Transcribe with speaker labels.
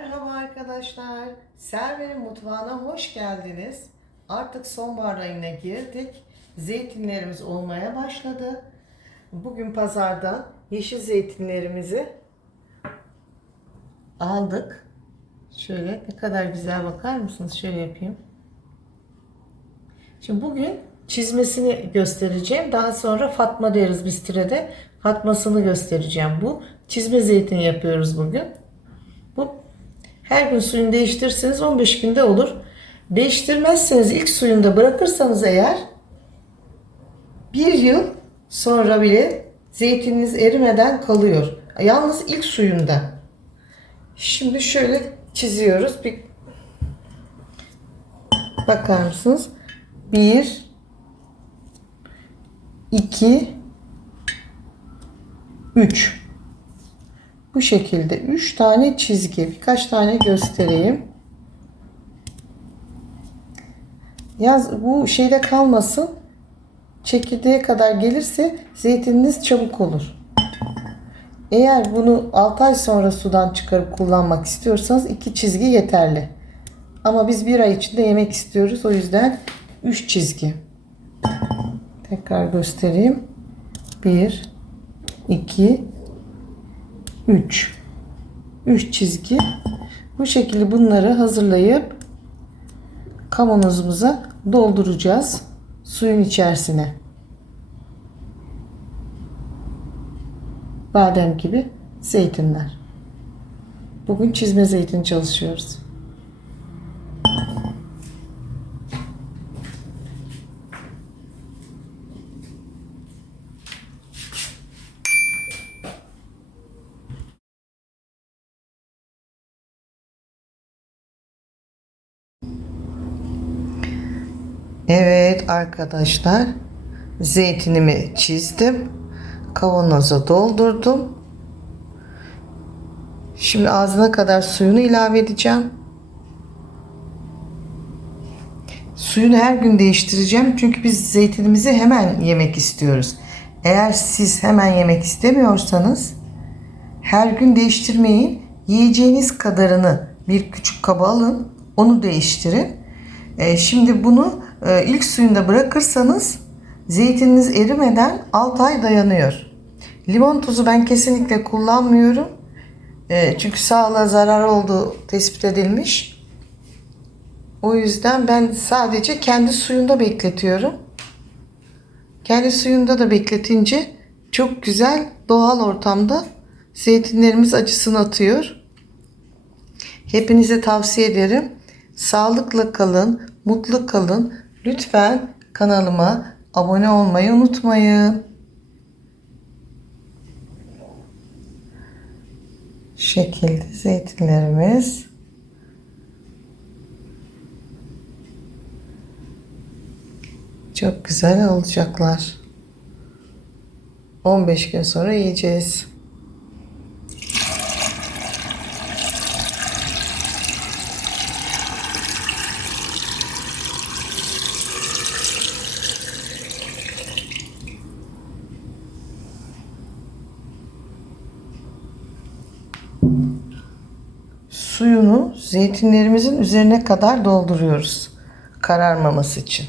Speaker 1: Merhaba arkadaşlar. Server'in mutfağına hoş geldiniz. Artık sonbahar ayına girdik. Zeytinlerimiz olmaya başladı. Bugün pazardan yeşil zeytinlerimizi aldık. Şöyle ne kadar güzel bakar mısınız? Şöyle yapayım. Şimdi bugün çizmesini göstereceğim. Daha sonra Fatma deriz biz tirede. Fatmasını göstereceğim. Bu çizme zeytini yapıyoruz bugün. Her gün suyunu değiştirirseniz 15 günde olur. Değiştirmezseniz ilk suyunda bırakırsanız eğer bir yıl sonra bile zeytininiz erimeden kalıyor. Yalnız ilk suyunda. Şimdi şöyle çiziyoruz. Bir bakar mısınız? 1 2 3 bu şekilde 3 tane çizgi birkaç tane göstereyim. Yaz bu şeyde kalmasın. Çekirdeğe kadar gelirse zeytininiz çabuk olur. Eğer bunu 6 ay sonra sudan çıkarıp kullanmak istiyorsanız 2 çizgi yeterli. Ama biz bir ay içinde yemek istiyoruz. O yüzden 3 çizgi. Tekrar göstereyim. 1 2 3 3 çizgi. Bu şekilde bunları hazırlayıp kavanozumuza dolduracağız suyun içerisine. Badem gibi zeytinler. Bugün çizme zeytin çalışıyoruz Evet arkadaşlar zeytinimi çizdim. Kavanoza doldurdum. Şimdi ağzına kadar suyunu ilave edeceğim. Suyunu her gün değiştireceğim. Çünkü biz zeytinimizi hemen yemek istiyoruz. Eğer siz hemen yemek istemiyorsanız her gün değiştirmeyin. Yiyeceğiniz kadarını bir küçük kaba alın. Onu değiştirin. E, şimdi bunu ilk suyunda bırakırsanız zeytininiz erimeden 6 ay dayanıyor. Limon tuzu ben kesinlikle kullanmıyorum. E, çünkü sağlığa zarar olduğu tespit edilmiş. O yüzden ben sadece kendi suyunda bekletiyorum. Kendi suyunda da bekletince çok güzel doğal ortamda zeytinlerimiz acısını atıyor. Hepinize tavsiye ederim. Sağlıkla kalın, mutlu kalın. Lütfen kanalıma abone olmayı unutmayın. Şekilde zeytinlerimiz. Çok güzel olacaklar. 15 gün sonra yiyeceğiz. Suyunu zeytinlerimizin üzerine kadar dolduruyoruz. Kararmaması için.